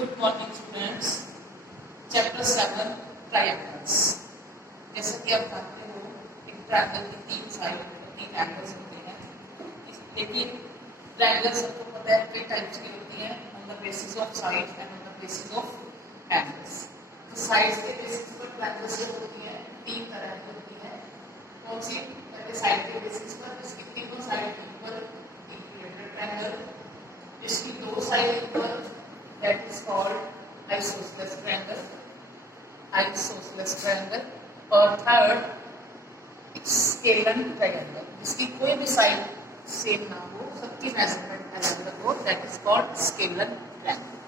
Good morning students. Chapter 7 triangles. जैसे कि आप जानते हो एक ट्रायंगल की तीन साइड तीन एंगल्स होते हैं, लेकिन ट्रायंगल सबको पता है कई टाइप्स की होती हैं on the basis of side and on the basis of angles. तो साइड्स के बेसिस पर ट्रायंगल्स जो होती है तीन तरह की होती है। कौन सी? पहले साइड के बेसिस पर जिसकी तीनों साइड इक्वल इक्विलेटरल ट्रायंगल, जिसकी दो side equal that is called isosceles triangle, और थर्ड स्केलन ट्रायंगल, जिसकी कोई भी साइड सेम ना हो, सबकी मेजरमेंट अलग अलग हो, that is called scalene triangle.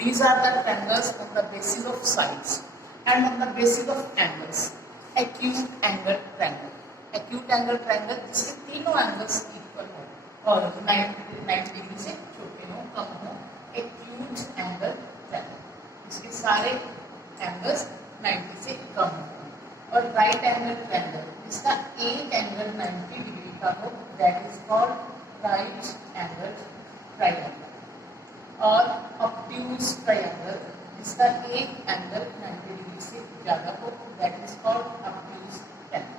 These are the triangles on the basis of sides and on the basis of angles. Acute angle triangle जिसके तीनों एंगल्स इक्वल हो और 90 डिग्री से छोटे हो, कम हो, एक्यूट एंगल ट्रायंगल, इसके सारे एंगल्स 90 से कम हो। और राइट एंगल ट्रायंगल जिसका एक एंगल 90 डिग्री का हो, that is called right angle triangle. और ऑब्ट्यूज ट्रायंगल जिसका एक एंगल 90 डिग्री से ज्यादा हो, that is called obtuse triangle.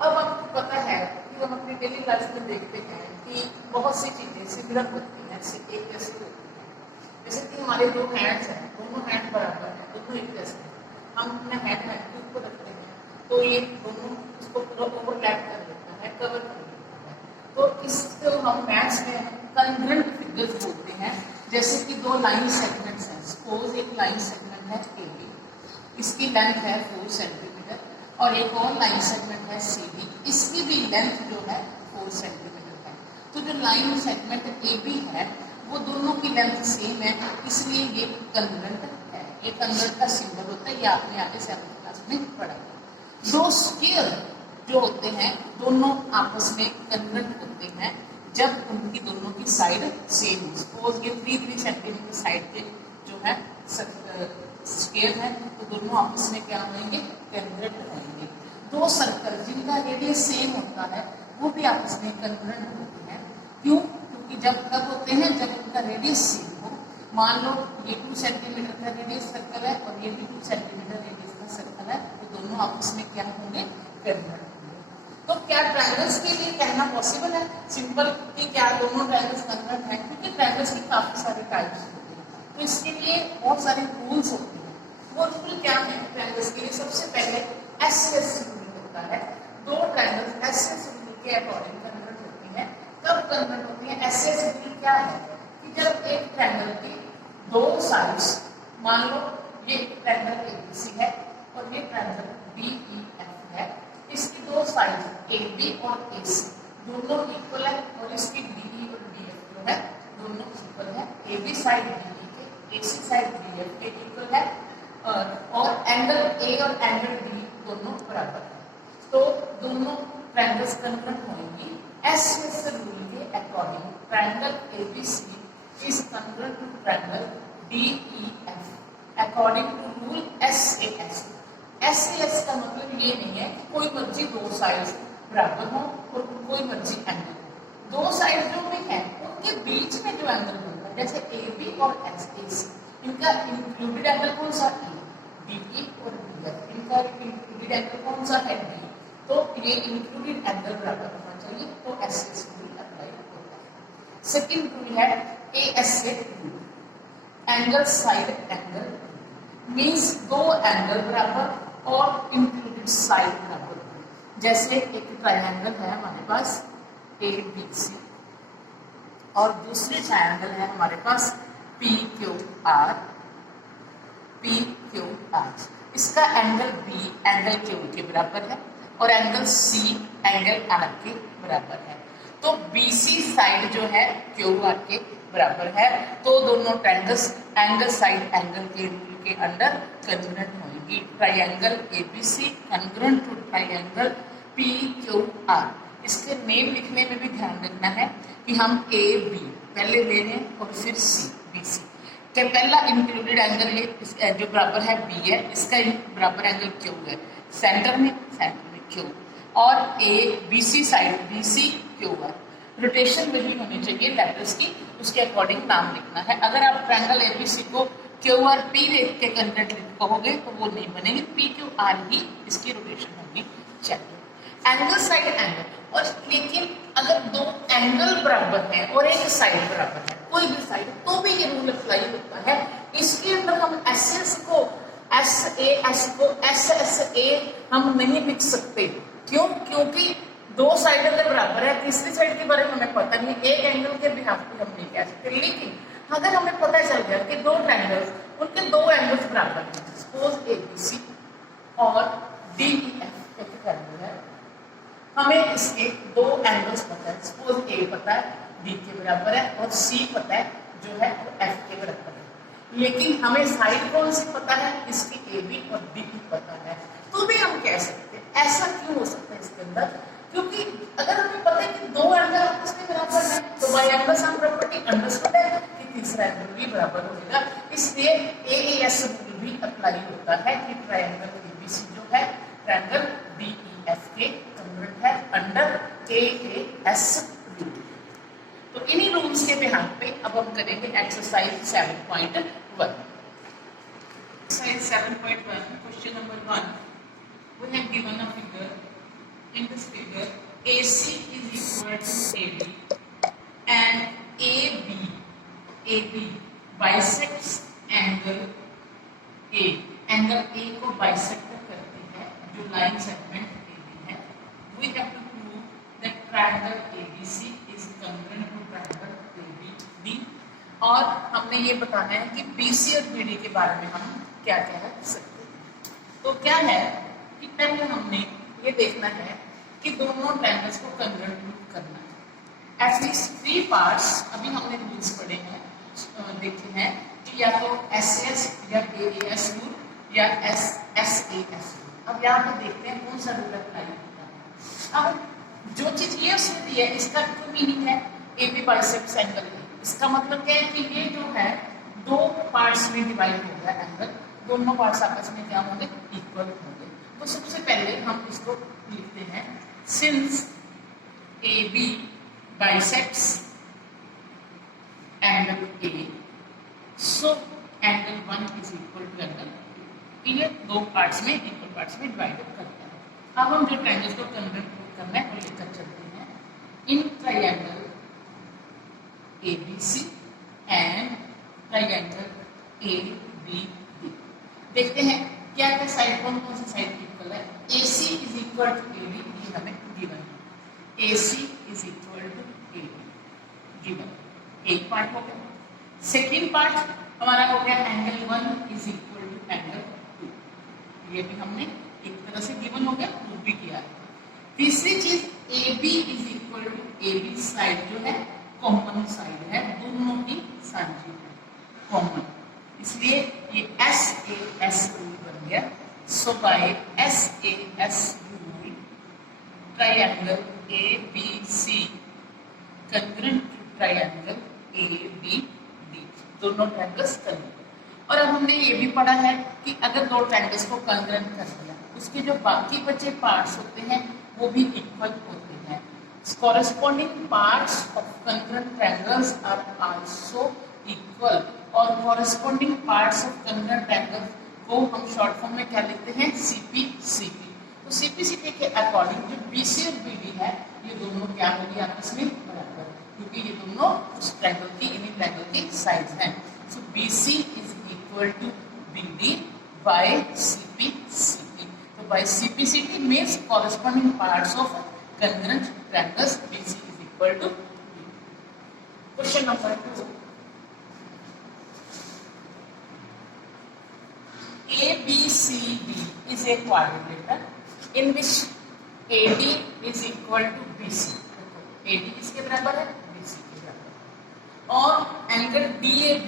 अब आपको पता है कि हम अपनी डेली लाइफ में देखते हैं कि बहुत सी चीजें सिमिलर होती हैं, एक जैसी होती है। जैसे कि हमारे दो हैंड्स हैं, दोनों हैंड बराबर हैं, दोनों एक जैसे हैं। हम अपने हैंड के ऊपर रखते हैं तो ये दोनों उसको पूरा ओवरलैप कर लेता है, कवर कर लेता है। तो इसको हम मैथ्स में कंग्रुएंट फिगर्स बोलते हैं। जैसे कि दो लाइन सेगमेंट्स हैं, सपोज एक लाइन सेगमेंट है AB, इसकी लेंथ है 4 सेंटीमीटर, और एक और लाइन सेगमेंट है CD, इसकी भी लेंथ जो है 4 सेंटीमीटर है। तो जो लाइन सेगमेंट AB है वो दोनों की लेंथ सेम है, इसलिए ये कंग्रुएंट है। ये कंग्रुएंट का सिंबल होता है, ये आपने आगे 7th क्लास में पढ़ा है। दो स्क्वायर जो होते हैं दोनों आपस में कंग्रुएंट होते हैं जब उनकी दोनों की साइड सेम हो। सपोज ये 3 सेंटीमीटर साइड के जो है स्क्वायर है, तो दोनों आपस में क्या होंगे? कंग्रुएंट होंगे। दो सर्कल जिनका रेडियस सेम होता है वो भी आपस में कंग्रुएंट होते हैं। क्यों? कि जब कब होते हैं? जब उनका रेडियस सेम हो। मान लो ये 2 सेंटीमीटर का रेडियस सर्कल है और ये भी 2 सेंटीमीटर रेडियस का सर्कल है, तो दोनों आपस में क्या होंगे? कंग्रुएंट होंगे। तो क्या ट्रायंगल्स के लिए कहना पॉसिबल है सिंपल कि क्या दोनों ट्रायंगल्स कंग्रुएंट हैं? क्योंकि ट्रायंगल्स की काफी सारे टाइप्स होते हैं, तो इसके लिए बहुत सारे रूल्स होते हैं। वो रूल क्या है ट्रायंगल्स के लिए? सबसे पहले एसएस रूल होता है। दो ट्रायंगल्स एसएस रूल के अकॉर्डिंग कंग्रुएंट होती हैं। कब कंग्रुएंट होती है? एसएस रूल क्या है कि जब एक ट्रायंगल की दो साइड्स, मान लो ये ट्रायंगल ABC है और ये ट्रायंगल DEF है, इसकी दो साइड्स AB और AC दोनों इक्वल है और इसकी DE और DF जो है दोनों इक्वल है। AB साइड DE के, AC साइड DF के इक्वल है, और एंगल A और एंगल D दोनों बराबर है, तो दोनों ट्रायंगल्स कंग्रुएंट होंगी। एसएस रूल के according triangle ABC is congruent to triangle DEF according to rule SAS। SAS का मतलब ये नहीं है कि कोई मर्जी दो साइड्स बराबर हो और कोई मर्जी एंगल हो। दो साइड जो भी हैं उनके बीच में जो एंगल होगा, जैसे AB और AC, इनका इंक्लूडेड एंगल कौन सा? DE और DF, इनका इंक्लूडेड एंगल कौन सा है? D। तो ये इंक्लूडेड एंगल बराबर होना चाहिए, तो SAS रूल अप्लाई होता है। सेकंड रूल है ASA rule, angle side angle, means दो एंगल बराबर और इंक्लूडेड साइड बराबर। जैसे एक ट्रायंगल है हमारे पास ABC और दूसरे ट्रायंगल है हमारे पास PQR। इसका एंगल B एंगल Q के बराबर है और एंगल C एंगल R के बराबर है। तो BC साइड जो है QR के बराबर है, तो दोनों ट्रायंगल्स एंगल साइड एंगल के रूल के अंडर कंग्रुएंट होंगी। Triangle ABC congruent to triangle PQR। इसके नेम लिखने में भी ध्यान रखना है कि हम AB पहले ले लें और फिर BC के पहला इंक्लूडेड एंगल ये जो बराबर है B है, इसका बराबर एंगल Q है, सेंटर में Q, और BC side BC QR rotation वही होनी चाहिए लेटर्स की, उसके अकॉर्डिंग नाम लिखना है। अगर आप ट्रायंगल एबीसी को क्यू आर पी लिख के कंटेंट कहोगे तो वो नहीं बनेगी, पी क्यू आर ही इसकी रोटेशन होनी चाहिए। एंगल साइड एंगल, और लेकिन अगर दो एंगल बराबर है और एक साइड बराबर है, कोई भी साइड, तो भी ये रूल अप्लाई होता है। इसके अंदर हम एस को एस ए हम नहीं लिख सकते। क्यों? क्योंकि दो साइड अगर बराबर है, तीसरी साइड के बारे में हमें पता नहीं, एक एंगल के बिहाफ पे हम नहीं कह सकते। लेकिन अगर हमें पता चल गया कि दो ट्रायंगल्स, उनके दो एंगल्स बराबर हैं, सपोज एबीसी और डीईएफ एक ट्रायंगल है, हमें इसके दो एंगल्स पता है, सपोज ए पता है डी के बराबर है और सी पता है जो है वो एफ के बराबर है, लेकिन हमें साइड कौन सी पता है, इसकी ए बी और डी की पता है। तो भी हम कह सकते हैं, ऐसा क्यों हो सकता है इसके अंदर, क्योंकि अगर हमें पता है कि दो एंगल आपस में बराबर है तो bye angle sum property understood है कि तीसरा एंगल भी बराबर होगा। इसलिए एएस रूल भी अप्लाई होता है कि ट्रायंगल एबीसी जो है ट्रायंगल डीईएफ के कॉन्ग्रुएंट है अंडर एएस रूल। तो इन्हीं रूल्स के बिहाफ पे अब हम करेंगे exercise 7.1। Exercise 7.1 question number 1, we have given a figure. In this figure, AC is equal to AB and AB bisects angle A. Angle A को bisect करती है जो line segment AB है। We have to prove that triangle ABC is congruent to triangle ABD। और हमने ये बताना है कि BC और BD के बारे में हम क्या कह सकते हैं। तो क्या है कि पहले हमने ये देखना है कि दोनों ट्रायंगल्स को कन्वर्ट करना है। एटलीस्ट 3 पार्ट्स अभी हमने रूल्स पढ़े हैं, देखे हैं कि या तो एस या एएस रूल या एसएस रूल। अब यहाँ पे देखते हैं कौन सा रूल अप्लाई होता है। अब जो चीज ये उसमें दी है इसका क्या मीनिंग है, A B bisects angle A. इसका मतलब क्या है कि ये जो है दो पार्ट्स में डिवाइड हो गया एंगल, दोनों पार्ट्स आपस में क्या होंगे, इक्वल होंगे। तो सबसे पहले हम इसको लिखते हैं, since A B bisects angle A, so angle 1 is equal to angle 2। ये दो पार्ट्स में, इक्वल पार्ट्स में डिवाइड करते हैं। अब हम जो ट्रायंगल्स को कन्वर्ट करना है वो लिखकर चलते हैं। In triangle ABC and triangle ABD, देखते हैं क्या क्या साइड, कौन कौन सी साइड इक्वल है। AC is equal to AB, ये हमें गिवन है। AC is equal to AB given, एक पार्ट हो गया। सेकेंड पार्ट हमारा हो गया angle 1 is equal to angle 2, ये भी हमने एक तरह से गिवन हो गया, प्रूव भी किया है। तीसरी चीज AB is equal to AB side जो है कॉमन साइड है, दोनों की साझी है कॉमन, इसलिए ये SAS रूल बन गया। So by SAS rule triangle ABC congruent to triangle ABD, दोनों ट्रायंगल्स कॉन्ग्रुएंट। और अब हमने ये भी पढ़ा है कि अगर दो ट्रायंगल्स को कॉन्ग्रुएंट कर दिया, उसके जो बाकी बचे पार्ट्स होते हैं वो भी इक्वल होते हैं। corresponding parts of congruent triangles are also equal, और corresponding parts of congruent triangles को हम शॉर्ट फॉर्म में क्या लिखते हैं, CPCT। तो CPCT के अकॉर्डिंग जो BC और BD है ये दोनों क्या होगी आपस में बराबर, क्योंकि ये दोनों उस ट्रायंगल की, इन्हीं ट्रायंगल की साइड्स हैं। So BC is equal to BD by CPCT। तो by CPCT means corresponding parts of congruent triangles BC is equal to B। Question number 2, ABCD is a quadrilateral in which AD is equal to BC। AD किसके बराबर है, BC के बराबर। और angle DAB,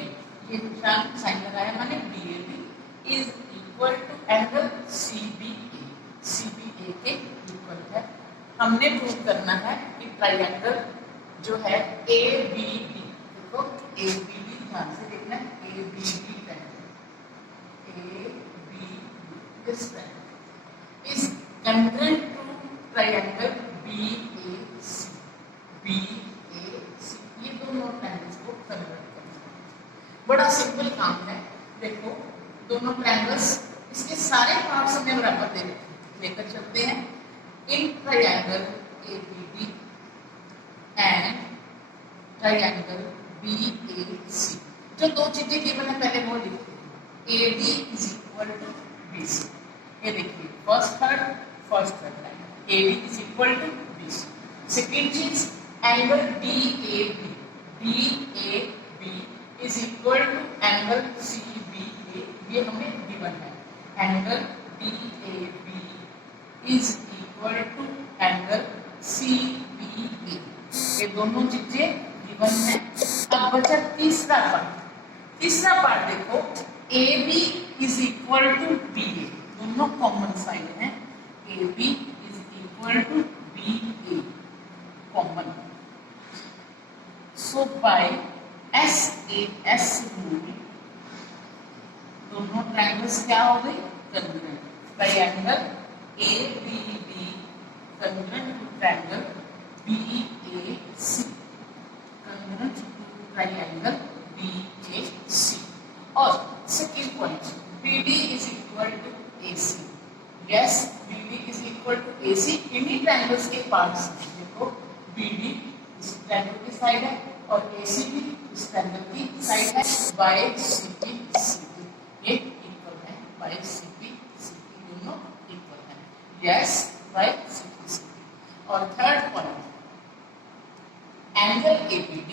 ये निशान sign लगाया मैंने, DAB is equal to angle CBA, CBA के इक्वल है। हमने प्रूव करना है कि ट्रायंगल जो है ABD, देखो ABD ध्यान से देखना है, ABD this is congruent to triangle BAC, BAC देखो दोनों ट्रायंगल्स, इसके सारे पार्ट्स हमने बराबर दे रखे, लेकर चलते हैं। In triangle ABD and triangle BAC, जो दो चीजें गिवन है पहले वो लिखते हैं। AD is equal to BC, ये देखिए first third line, AD is equal to BC। Second चीज angle DAB is equal to angle CBA, ये हमें गिवन है। Angle DAB is equal to angle CBA, ये दोनों चीजें गिवन है। अब बचा तीसरा पार्ट देखो, AB is equal to BA, दोनों कॉमन साइड है। AB is equal to BA common, so by SAS rule दोनों ट्रायंगल्स क्या हो गई, congruent. Triangle ABD congruent to triangle BAC, congruent to triangle BAC। और second point, BD is equal to AC, yes BD is equal to AC, इन्हीं triangles के parts. देखो BD इस triangle की साइड है और AC भी इस ट्रायंगल की साइड है, बाय CP CP, ये इक्वल है, बाय CP CP दोनों इक्वल है, यस बाय CP CP। और third point, angle ABD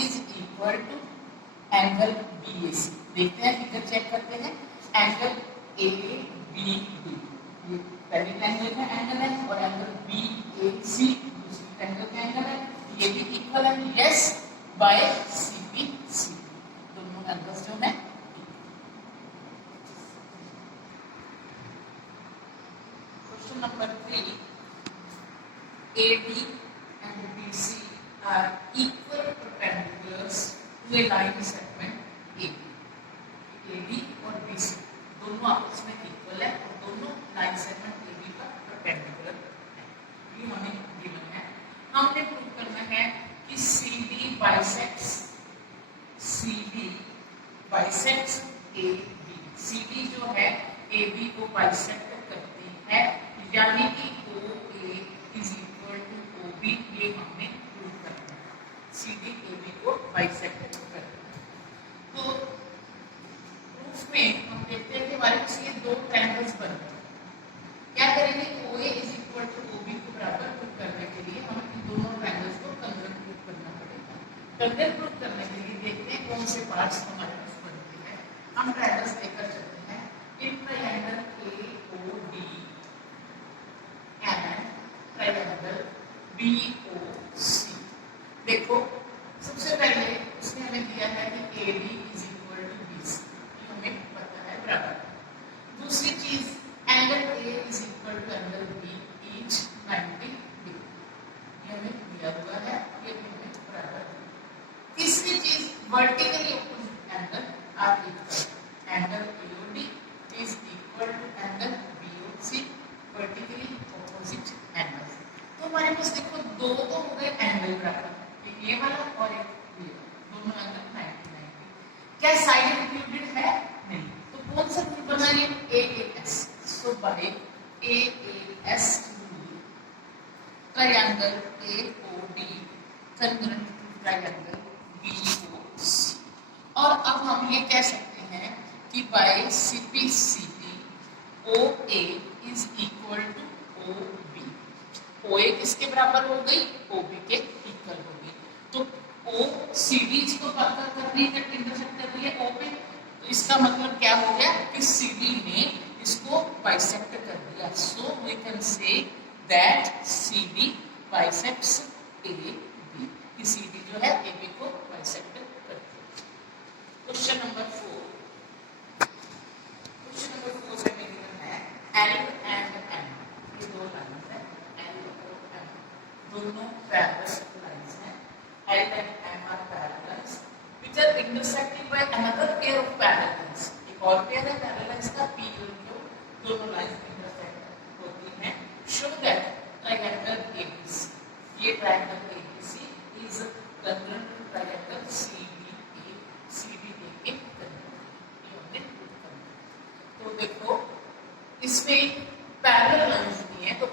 is equal to angle BAC। देखते हैं, फिगर चेक करते हैं। एंगल ABD ये पहले ट्रायंगल का एंगल है और एंगल BAC दूसरी ट्रायंगल का एंगल है, ये भी इक्वल है, यस बाय CP CP, दोनों एंगल्स जो है। Question number 3, AD and BC are equal perpendiculars to a line segment AB। AD और BC दोनों आपस में इक्वल है और दोनों लाइन सेगमेंट AB का परपेंडिकुलर है, ये हमें गिवन है। हमने प्रूव करना है कि CD बाइसेक्ट्स AB, CD जो है AB को बाइसेक्ट करती है, यानी कि OA is equal to OB, ये हमने प्रूव करना है। CD AB को बाइसेक्ट करती है, तो प्रूफ में हम देखते हैं कि हमारे पास ये दो ट्रायंगल्स बन गए। क्या करेंगे, OA is equal to OB के बराबर प्रूफ करने के लिए हमें इन दोनों ट्रायंगल्स को कंग्रुएंट प्रूफ करना पड़ेगा। कंग्रुएंट प्रूफ करने के लिए देखते हैं कौन से पार्ट्स हमारे पास बनते हैं। हम ट्रायंगल्स लेकर चलते हैं। In triangle AOD and triangle BOC, देखो सबसे पहले उसने हमें दिया है कि AD is equal to BC, हमें पता है बराबर। दूसरी चीज, angle A is equal to angle B each 90 degree, ये हमें दिया हुआ है, ये भी हमें बराबर। तीसरी चीज, vertically opposite angle are equal, angle AOD is equal to angle BOC, vertically opposite angle. तो हमारे पास देखो दो तो हो गए एंगल बराबर, एक ये वाला और एक ये, दोनों एंगल 90 90। क्या साइड इंक्लूडेड है, नहीं, तो कौन सा रूल बना है, AAS। So by AAS rule triangle AOD congruent to triangle BOC। और अब हम ये कह सकते हैं कि by CP CP OA is equal to OB, OA किसके बराबर हो गई, OB के इक्वल हो गई। तो OCD इसको पक्का कर रही है, इंटरसेक्ट कर रही है O पे, तो इसका मतलब क्या हो गया कि CD ने इसको बाइसेक्ट कर दिया। So we can say that CD bisects AB, कि CD जो है AB को बाइसेक्ट करती है। क्वेश्चन नंबर 4 से गिवन है L एंड M, ये दो लाइंस है, L और M दोनों पैरेलल लाइंस हैं। L and M are parallels which are intersected by another pair of parallels, एक और पेयर है पैरेलल्स का P और Q, दोनों लाइंस इंटरसेक्ट होती हैं। शो दैट ट्रायंगल ABC, ये triangle ABC is congruent to triangle CDA के कंग्रुएंट।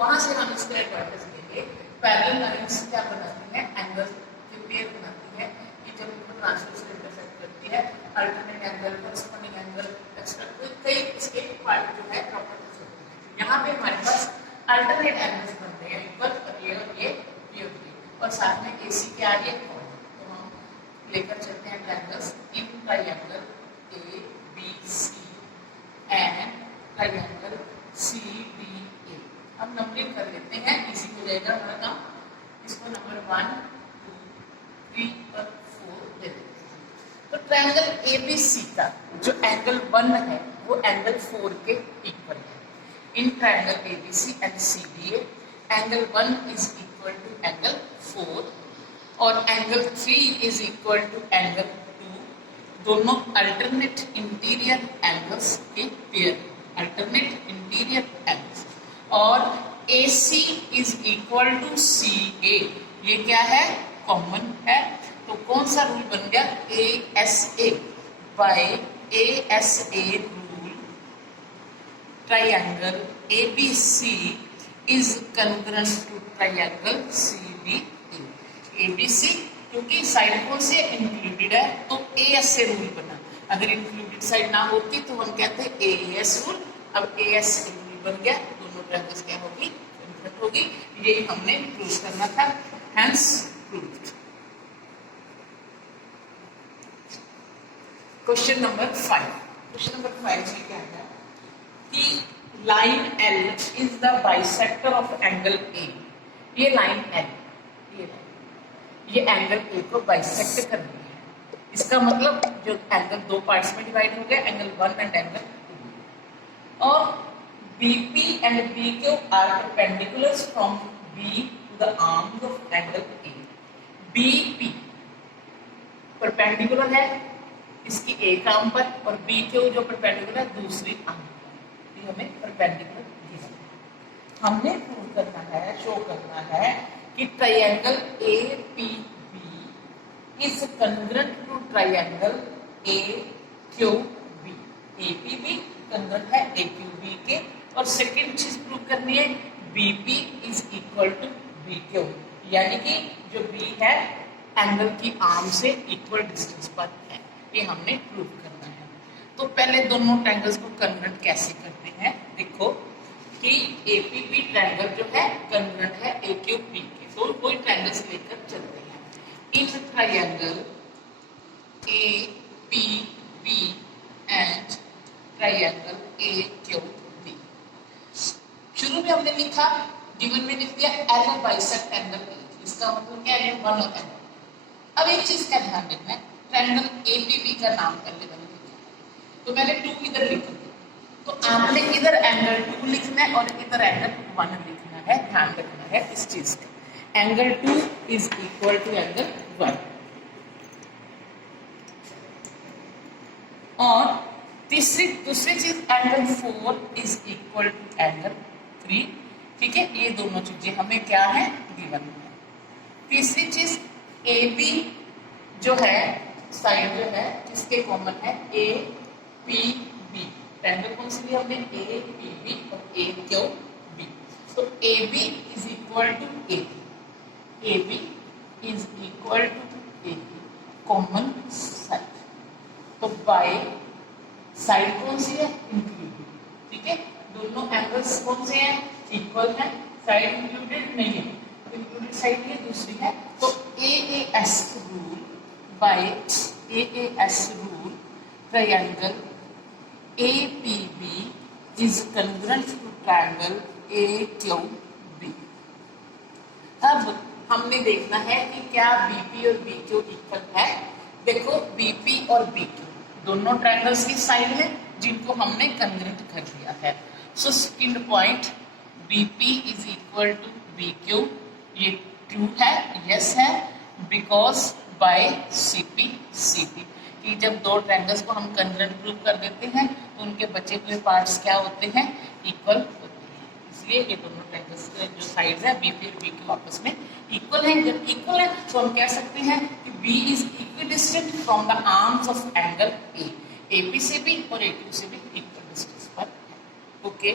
वहां से हम इसका एडवांटेज लेंगे। पैरेलल लाइंस क्या बनाती हैं, एंगल्स के पेयर बनाती है कि जब इनको ट्रांसवर्स इंटरसेक्ट करती है, alternate angle, corresponding angle, extra कई इसके पार्ट जो है प्रॉपर्टीज होती है। यहाँ पे हमारे पास अल्टरनेट एंगल्स बन रहे हैं इक्वल, और ये और साथ में AC के आगे कॉर्ड। तो हम लेकर चलते हैं triangles in triangle ABC and triangle CDA। हम नंबरिंग कर लेते हैं, इजी हो जाएगा हमारा काम। इसको नंबर 1 2 3 और 4 दे देते हैं। तो ट्रायंगल ABC का जो एंगल 1 है वो एंगल 4 के इक्वल है। In triangle ABC and CDA angle 1 is equal to angle 4 और angle 3 is equal to angle 2। दोनों अल्टरनेट इंटीरियर एंगल्स के पेयर, अल्टरनेट इंटीरियर एंगल्स। और AC is equal to CA, ये क्या है, कॉमन है। तो कौन सा रूल बन गया, ASA by ASA rule triangle ABC is congruent to triangle CDA। ABC क्योंकि साइड कौन से इंक्लूडेड है तो ASA रूल बना। अगर इंक्लूडेड साइड ना होती तो हम कहते हैं AS रूल। अब AS रूल बन गया, दोनों ट्रायंगल्स क्या होगी, कन्वर्ट होगी। यही हमने प्रूव करना था, hence proved. Question number 5। Question number 5 में क्या है कि line L is the bisector of angle A। ये लाइन L, ये एंगल A को बाइसेक्ट कर रही है। इसका मतलब जो एंगल दो पार्ट्स में डिवाइड हो गया, एंगल 1 एंड एंगल 2। और BP and PQ are perpendiculars from B to the arms of angle A। BP perpendicular है इसकी एक आर्म पर और BQ जो परपेंडिकुलर है दूसरी आर्म पर। हमें परपेंडिकुलर गिवन है। हमने प्रूव करना है, शो करना है कि triangle APB is congruent to triangle AQB। APB congruent है AQB के। और सेकंड चीज प्रूव करनी है BP is equal to BQ, यानी कि जो B है एंगल की आर्म से इक्वल डिस्टेंस पर है। ये हमने प्रूव करना है। तो पहले दोनों ट्रायंगल्स को कन्वर्ट कैसे करते हैं, देखो कि APB ट्रायंगल जो है कन्वर्ट है AQB के। तो कोई ट्रायंगल्स लेकर चलते हैं। In triangle APB and triangle AQB। शुरू में हमने लिखा, गिवन में लिख दिया L बाइसेक्ट एंगल A। इसका मतलब क्या है, 1 और L। अब एक चीज का ध्यान रखना है, ट्रायंगल APB का नाम कर ले, तो मैंने 2 इधर लिख दिया, तो आपने इधर एंगल 2 लिखना है और इधर एंगल 1 लिखना है। ध्यान रखना है इस चीज का। Angle 2 is equal to angle 1। और दूसरी चीज angle 4 is equal to angle 3। ठीक है, ये दोनों चीजें हमें क्या है, गिवन है। तीसरी चीज AB जो है साइड जो है जिसके कॉमन है APB। ट्रायंगल कौन सी लिया हमने, APB और AQB। तो AB is equal to AB is equal to AB, common side. तो बाय साइड कौन सी है, इंक्लूडेड। ठीक है, दोनों एंगल्स कौन से हैं, इक्वल है। साइड इंक्लूडेड नहीं है, इंक्लूडेड साइड ये दूसरी है। तो AAS rule by AAS rule triangle APB is congruent to triangle AQB। अब हमने देखना है कि क्या BP और BQ इक्वल है। देखो BP और BQ दोनों ट्रायंगल्स की साइड है जिनको हमने कन्ग्रुएंट कर दिया है। So second point BP is equal to BQ, ये ट्रू है, यस है, बिकॉज बाय CP कि जब दो ट्रायंगल्स को हम कन्वर्ट प्रूव कर देते हैं तो उनके बचे हुए पार्ट्स क्या होते हैं, इक्वल होते हैं। इसलिए ये दोनों ट्रायंगल्स जो साइड्स है BP और BQ आपस में इक्वल है। जब इक्वल है तो हम कह सकते हैं कि B is equidistant from the arms of angle A। AP से भी और AQ से भी इक्वल डिस्टेंस पर है। ओके।